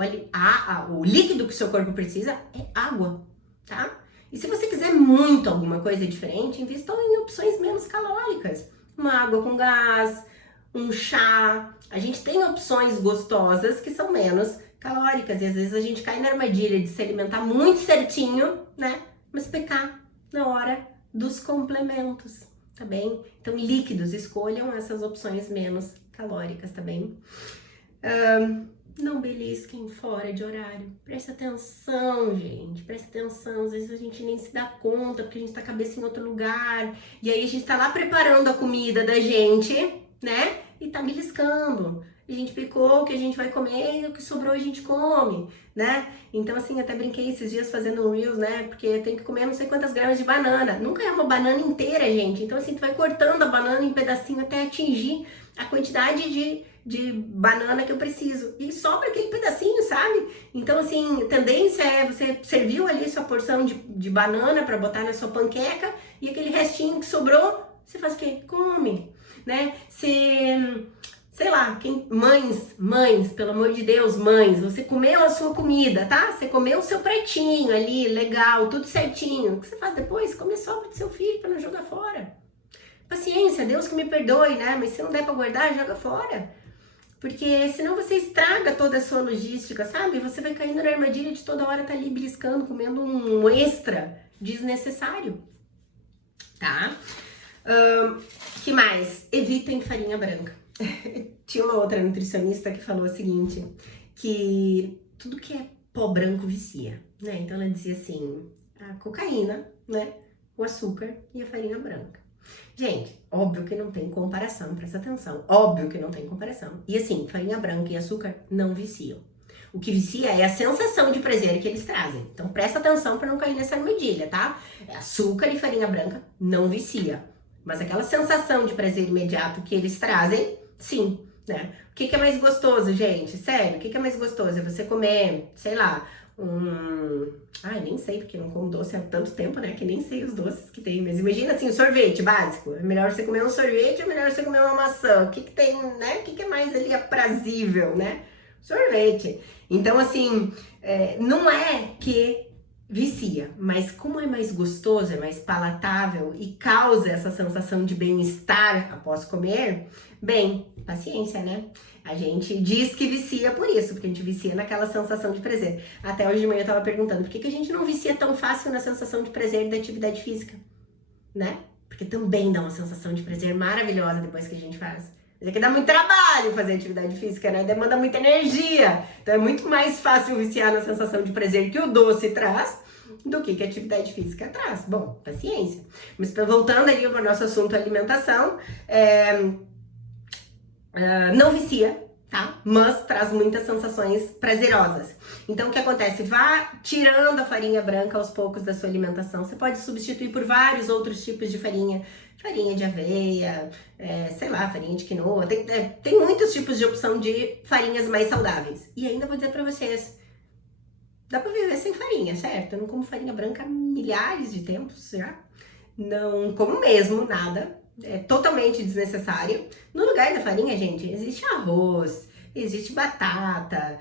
o líquido que o seu corpo precisa é água, tá? E se você quiser muito alguma coisa diferente, invista em opções menos calóricas. Uma água com gás, um chá. A gente tem opções gostosas que são menos calóricas e às vezes a gente cai na armadilha de se alimentar muito certinho, né? Mas pecar na hora dos complementos. Tá bem? Então, líquidos, escolham essas opções menos calóricas, tá bem? Não belisquem fora de horário. Presta atenção, gente. Presta atenção. Às vezes a gente nem se dá conta, porque a gente tá com a cabeça em outro lugar. E aí a gente tá lá preparando a comida da gente, né? E tá beliscando. A gente picou o que a gente vai comer e o que sobrou a gente come, né? Então, assim, até brinquei esses dias fazendo um Reels, né? Porque tem que comer não sei quantas gramas de banana. Nunca é uma banana inteira, gente. Então, assim, tu vai cortando a banana em pedacinho até atingir a quantidade de banana que eu preciso. E sobra aquele pedacinho, sabe? Então, assim, a tendência é você serviu ali sua porção de banana para botar na sua panqueca e aquele restinho que sobrou, você faz o quê? Come, né? Sei lá, mães, pelo amor de Deus, mães, você comeu a sua comida, tá? Você comeu o seu pratinho ali, legal, tudo certinho. O que você faz depois? Come a sobra do seu filho para não jogar fora. Paciência, Deus que me perdoe, né? Mas se não der para guardar, joga fora. Porque senão você estraga toda a sua logística, sabe? Você vai caindo na armadilha de toda hora estar ali beliscando, comendo um extra desnecessário, tá? Que mais? Evitem farinha branca. Tinha uma outra nutricionista que falou o seguinte, que tudo que é pó branco vicia, né? Então ela dizia assim, a cocaína, né? O açúcar e a farinha branca. Gente, óbvio que não tem comparação, presta atenção, óbvio que não tem comparação. E assim, farinha branca e açúcar não viciam. O que vicia é a sensação de prazer que eles trazem. Então presta atenção para não cair nessa armadilha, tá? Açúcar e farinha branca não vicia. Mas aquela sensação de prazer imediato que eles trazem, sim, né? O que é mais gostoso, gente? Sério, o que é mais gostoso? É você comer, sei lá, Ai, nem sei, porque eu não como doce há tanto tempo, né? Que nem sei os doces que tem. Mas imagina assim, o sorvete básico. É melhor você comer um sorvete ou é melhor você comer uma maçã? O que tem, né? O que é mais ali aprazível, né? Sorvete. Então, assim, não é que vicia, mas como é mais gostoso, é mais palatável e causa essa sensação de bem-estar após comer, bem, paciência, né? A gente diz que vicia por isso, porque a gente vicia naquela sensação de prazer. Até hoje de manhã eu tava perguntando, por que a gente não vicia tão fácil na sensação de prazer da atividade física, né? Porque também dá uma sensação de prazer maravilhosa depois que a gente faz. Mas é que dá muito trabalho fazer atividade física, né? Demanda muita energia. Então é muito mais fácil viciar na sensação de prazer que o doce traz do que a atividade física traz. Bom, paciência. Mas voltando ali para o nosso assunto alimentação, não vicia, tá? Mas traz muitas sensações prazerosas. Então o que acontece? Vá tirando a farinha branca aos poucos da sua alimentação. Você pode substituir por vários outros tipos de farinha. Farinha de aveia, sei lá, farinha de quinoa. Tem muitos tipos de opção de farinhas mais saudáveis. E ainda vou dizer pra vocês, dá pra viver sem farinha, certo? Eu não como farinha branca há milhares de tempos já. Não como mesmo nada, é totalmente desnecessário. No lugar da farinha, gente, existe arroz, existe batata,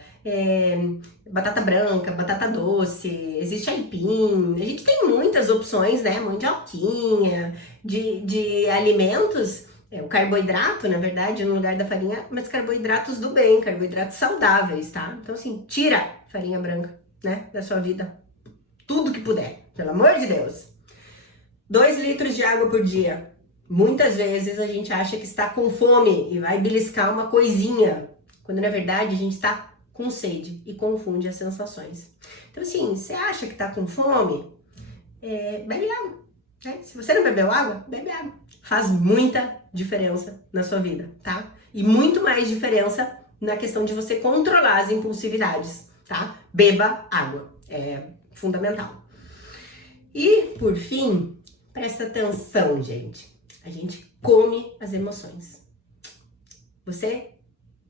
batata branca, batata doce, existe aipim. A gente tem muitas opções, né? Mandioquinha, de alimentos. O carboidrato, na verdade, no lugar da farinha, mas carboidratos do bem, carboidratos saudáveis, tá? Então, assim, tira farinha branca, né, da sua vida. Tudo que puder, pelo amor de Deus. 2 litros de água por dia. Muitas vezes a gente acha que está com fome e vai beliscar uma coisinha, quando na verdade a gente está com sede e confunde as sensações. Então, assim, você acha que está com fome? Bebe água. Né? Se você não bebeu água, bebe água. Faz muita diferença na sua vida, tá? E muito mais diferença na questão de você controlar as impulsividades, tá? Beba água, é fundamental. E, por fim, presta atenção, gente. A gente come as emoções. Você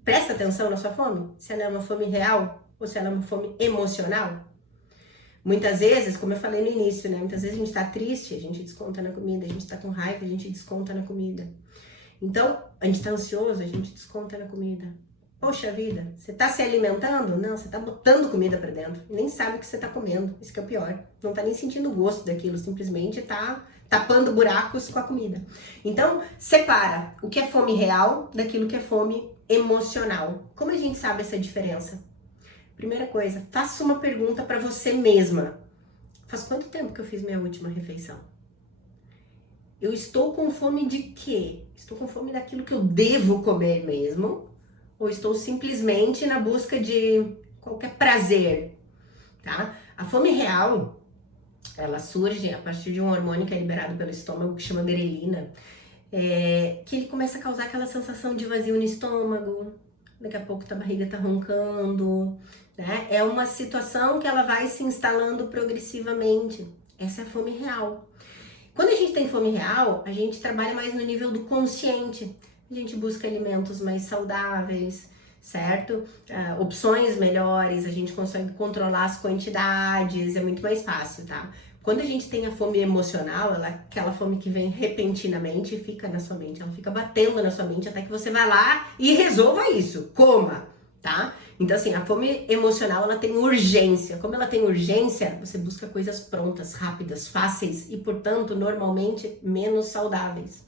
presta atenção na sua fome? Se ela é uma fome real ou se ela é uma fome emocional? Muitas vezes, como eu falei no início, né? Muitas vezes a gente tá triste, a gente desconta na comida. A gente tá com raiva, a gente desconta na comida. Então, a gente tá ansioso, a gente desconta na comida. Poxa vida, você tá se alimentando? Não, você tá botando comida pra dentro. E nem sabe o que você tá comendo. Isso que é o pior. Não tá nem sentindo o gosto daquilo, simplesmente tá tapando buracos com a comida. Então, separa o que é fome real daquilo que é fome emocional. Como a gente sabe essa diferença? Primeira coisa, faça uma pergunta para você mesma. Faz quanto tempo que eu fiz minha última refeição? Eu estou com fome de quê? Estou com fome daquilo que eu devo comer mesmo? Ou estou simplesmente na busca de qualquer prazer? Tá? A fome real, ela surge a partir de um hormônio que é liberado pelo estômago, que chama grelina, que ele começa a causar aquela sensação de vazio no estômago. Daqui a pouco a barriga tá roncando, né? É uma situação que ela vai se instalando progressivamente. Essa é a fome real. Quando a gente tem fome real, a gente trabalha mais no nível do consciente. A gente busca alimentos mais saudáveis, certo? Opções melhores, a gente consegue controlar as quantidades, é muito mais fácil, tá? Quando a gente tem a fome emocional, ela é aquela fome que vem repentinamente e fica na sua mente. Ela fica batendo na sua mente até que você vai lá e resolva isso. Coma, tá? Então, assim, a fome emocional, ela tem urgência. Como ela tem urgência, você busca coisas prontas, rápidas, fáceis e, portanto, normalmente menos saudáveis.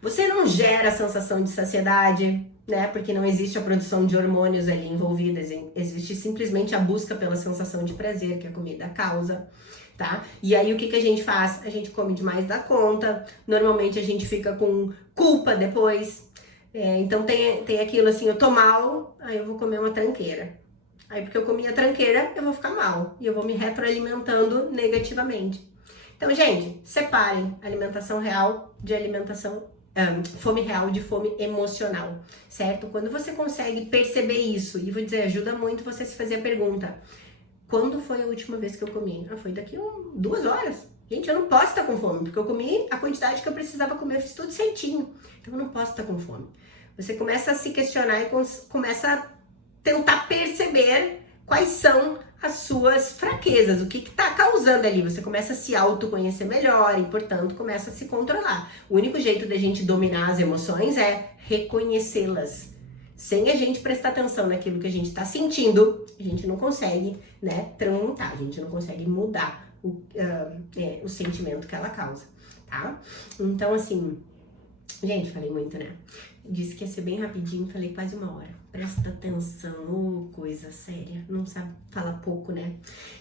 Você não gera a sensação de saciedade, né? Porque não existe a produção de hormônios ali envolvidas. Existe simplesmente a busca pela sensação de prazer que a comida causa. Tá? E aí o que a gente faz? A gente come demais da conta, normalmente a gente fica com culpa depois, então tem aquilo assim, eu tô mal, aí eu vou comer uma tranqueira. Aí porque eu comi a tranqueira, eu vou ficar mal e eu vou me retroalimentando negativamente. Então, gente, separem alimentação real de fome real de fome emocional, certo? Quando você consegue perceber isso, e vou dizer, ajuda muito você se fazer a pergunta: quando foi a última vez que eu comi? Foi daqui 2 horas. Gente, eu não posso estar com fome, porque eu comi a quantidade que eu precisava comer, eu fiz tudo certinho. Então eu não posso estar com fome. Você começa a se questionar e começa a tentar perceber quais são as suas fraquezas, o que está causando ali. Você começa a se autoconhecer melhor e, portanto, começa a se controlar. O único jeito da gente dominar as emoções é reconhecê-las. Sem a gente prestar atenção naquilo que a gente está sentindo, a gente não consegue, né, transmutar, a gente não consegue mudar o sentimento que ela causa, tá? Então, assim, gente, falei muito, né? Disse que ia ser bem rapidinho, falei quase 1 hora. Presta atenção, coisa séria, não sabe falar pouco, né?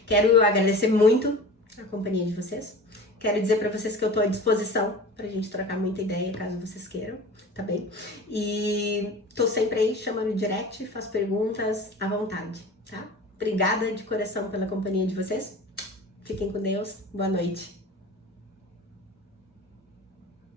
Quero agradecer muito a companhia de vocês. Quero dizer pra vocês que eu tô à disposição pra gente trocar muita ideia, caso vocês queiram, tá bem? E tô sempre aí, chama no direct, faz perguntas à vontade, tá? Obrigada de coração pela companhia de vocês. Fiquem com Deus. Boa noite.